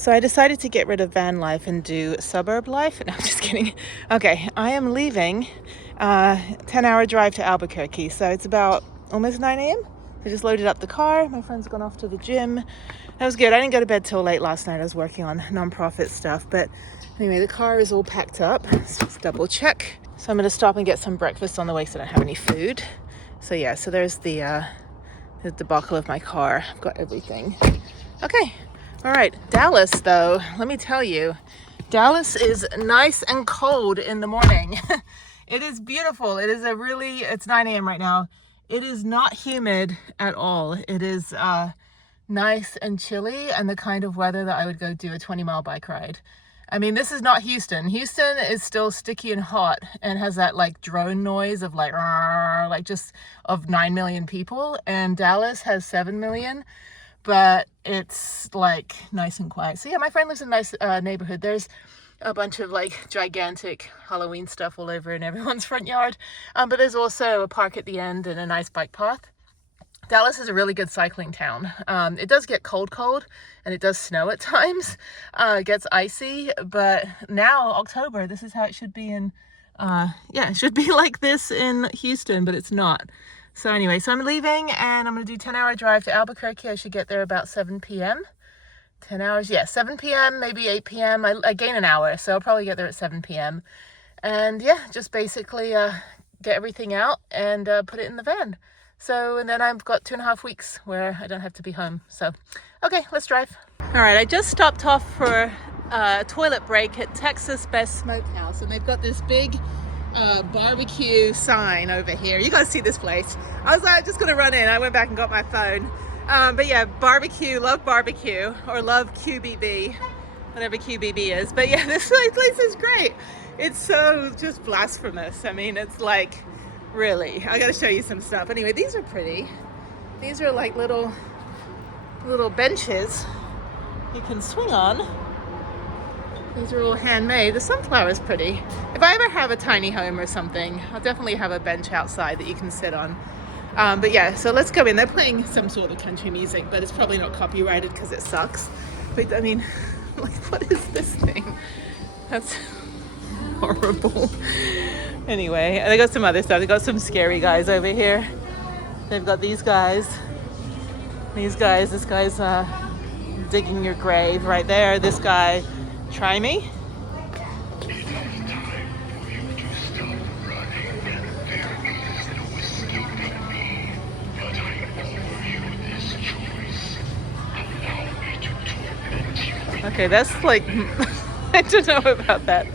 So I decided to get rid of van life and do suburb life. No, I'm just kidding. Okay, I am leaving 10-hour drive to Albuquerque. So it's about almost 9 a.m. I just loaded up the car. My friend's gone off to the gym. That was good. I didn't go to bed till late last night. I was working on nonprofit stuff. But anyway, the car is all packed up. Let's just double check. So I'm going to stop and get some breakfast on the way so I don't have any food. So yeah, so there's the debacle of my car. I've got everything. Okay. All right, Dallas though, let me tell you, Dallas is nice and cold in the morning. It is beautiful. It's 9 a.m. right now. It is not humid at all. It is nice and chilly and the kind of weather that I would go do a 20-mile bike ride. I mean, this is not Houston. Houston is still sticky and hot and has that like drone noise of like just of 9 million people. And Dallas has 7 million. But it's like nice and quiet. So yeah, my friend lives in a nice neighborhood. There's a bunch of like gigantic Halloween stuff all over in everyone's front yard. But there's also a park at the end and a nice bike path. Dallas is a really good cycling town. It does get cold and it does snow at times. It gets icy, but now October, this is how it should be in, it should be like this in Houston, but it's not. So anyway, so I'm leaving and I'm going to do 10-hour drive to Albuquerque. I should get there about 7 p.m. 10 hours, yeah, 7 p.m., maybe 8 p.m. I gain an hour, so I'll probably get there at 7 p.m. And yeah, just basically get everything out and put it in the van. So, and then I've got 2.5 weeks where I don't have to be home. So, okay, let's drive. All right, I just stopped off for a toilet break at Texas Best Smokehouse, and they've got this big barbecue sign over here. You guys see this place. I was like, just gonna run in. I went back and got my phone. But yeah, barbecue, love barbecue, or love QBB, whatever QBB is. But yeah, this place is great. It's so just blasphemous. I mean, it's like, really, I gotta show you some stuff. Anyway, these are pretty. These are like little benches you can swing on. These are all handmade. The sunflower is pretty. If I ever have a tiny home or something, I'll definitely have a bench outside that you can sit on. But yeah, so let's go in. They're playing some sort of country music, but it's probably not copyrighted because it sucks. But I mean, like, what is this thing? That's horrible. Anyway, they got some other stuff. They got some scary guys over here. They've got these guys. This guy's digging your grave right there. This guy, try me. Okay, that's like, I don't know about that.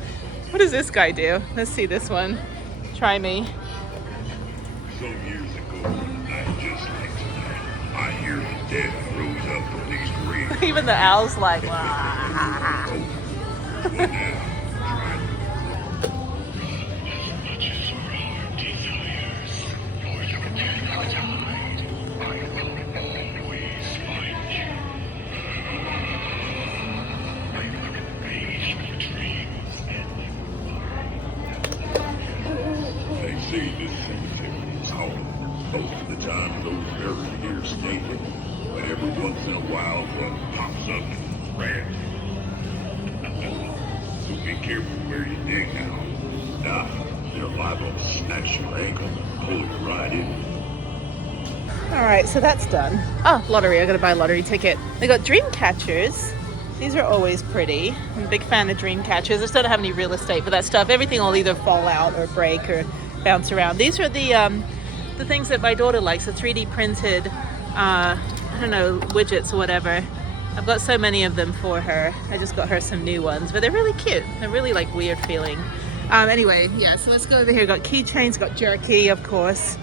What does this guy do? Let's see this one. Try me. Some years ago, just like tonight, I hear the dead rose up from these graves. Even the owl's like, wow. This cemetery is haunted. Most of the time, those buried here stay. But every once in a while, one pops up and grabs you. So be careful where you dig now. Nah, they're liable to snatch your ankle and pull you right in. All right, so that's done. Oh, lottery. I gotta buy a lottery ticket. They got dream catchers. These are always pretty. I'm a big fan of dream catchers. I just don't have any real estate for that stuff. Everything will either fall out or break or bounce around. These are the things that my daughter likes, the 3D printed, I don't know, widgets or whatever. I've got so many of them for her. I just got her some new ones, but they're really cute. They're really like weird feeling. Anyway, yeah, so let's go over here. Got keychains, got jerky, of course.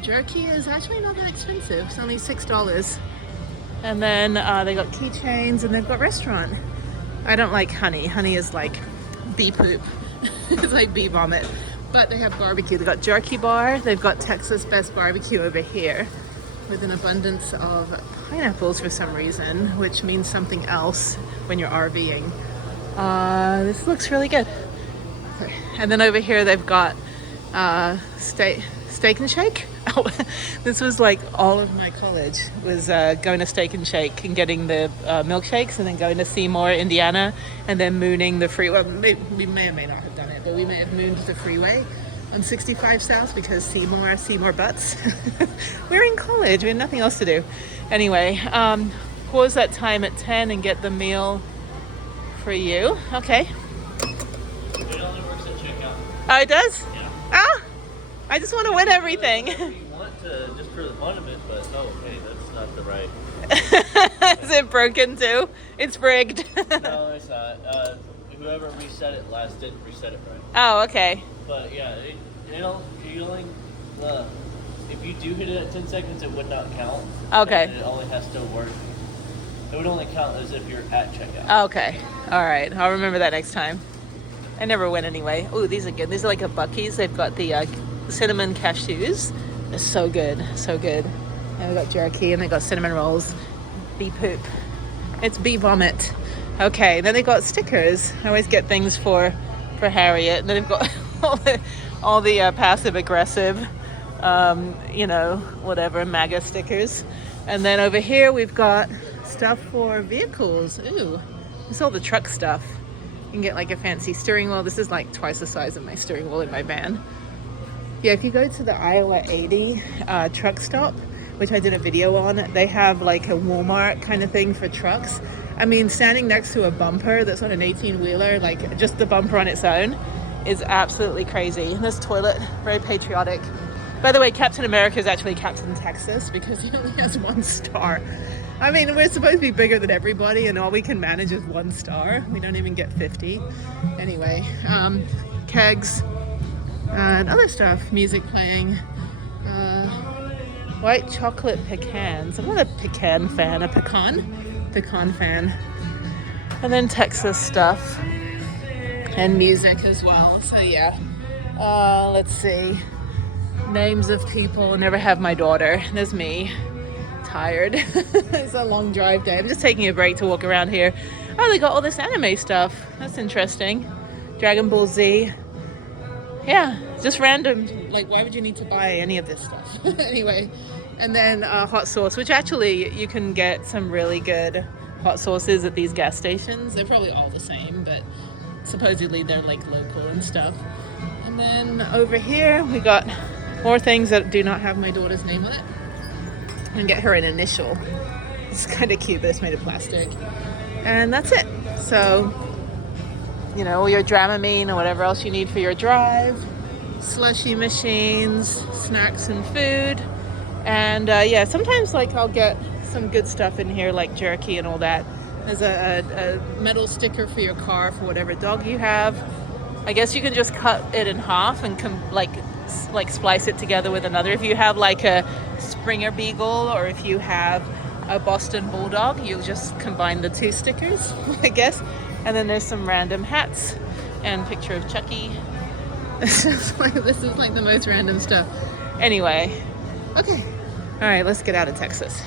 Jerky is actually not that expensive. It's only $6. And then they got keychains and they've got restaurant. I don't like honey. Honey is like bee poop. It's like bee vomit. But they have barbecue. They've got jerky bar. They've got Texas Best Barbecue over here with an abundance of pineapples for some reason, which means something else when you're RVing. This looks really good. Okay. And then over here they've got Steak and Shake. Oh, this was like all of my college was going to Steak and Shake and getting the milkshakes, and then going to Seymour, Indiana, and then mooning the freeway. Well, we may or may not have done it, but we may have mooned the freeway on 65 South because Seymour butts. We're in college. We had nothing else to do. Anyway, pause that time at 10 and get the meal for you. Okay. It only works at checkout. Oh, it does? Yeah. Ah! I just want to win everything. If you want to, just for the fun of it, but no, hey, that's not the right. Is it broken too? It's rigged. No, it's not. Whoever reset it last didn't reset it right. Oh, okay. But yeah, if you do hit it at 10 seconds, it would not count. Okay. And it only has to work. It would only count as if you're at checkout. Okay. All right. I'll remember that next time. I never win anyway. Oh, these are good. These are like a Buc-ee's. They've got the cinnamon cashews. They're so good. So good. And they've got jerky and they've got cinnamon rolls. Bee poop. It's bee vomit. Okay. Then they've got stickers. I always get things for Harriet. And then they've got all the passive aggressive, whatever, MAGA stickers. And then over here we've got stuff for vehicles. Ooh, it's all the truck stuff. You can get like a fancy steering wheel. This is like twice the size of my steering wheel in my van. Yeah, if you go to the Iowa 80 truck stop, which I did a video on, they have like a Walmart kind of thing for trucks. I mean, standing next to a bumper that's on an 18-wheeler, like just the bumper on its own, is absolutely crazy. And this toilet, very patriotic. By the way, Captain America is actually Captain Texas because he only has 1 star. I mean, we're supposed to be bigger than everybody, and all we can manage is 1 star. We don't even get 50. Anyway, kegs and other stuff, music playing. White chocolate pecans. I'm not a pecan fan, a pecan fan. And then Texas stuff and music as well. So yeah, let's see. Names of people. Never have my daughter. There's me. Tired. It's a long drive day. I'm just taking a break to walk around here. Oh, they got all this anime stuff. That's interesting. Dragon Ball Z. Yeah, just random. Like, why would you need to buy any of this stuff? Anyway, and then hot sauce, which actually you can get some really good hot sauces at these gas stations. They're probably all the same, but supposedly they're like local and stuff. And then over here we got more things that do not have my daughter's name on it. And get her an initial. It's kind of cute, but it's made of plastic. And that's it. So, all your Dramamine or whatever else you need for your drive, slushy machines, snacks and food. And yeah, sometimes like I'll get some good stuff in here like jerky and all that. There's a metal sticker for your car for whatever dog you have. I guess you can just cut it in half and like splice it together with another. If you have like a Springer Beagle or if you have a Boston Bulldog, you'll just combine the 2 stickers, I guess. And then there's some random hats and picture of Chucky. This is like the most random stuff. Anyway, okay. All right, let's get out of Texas.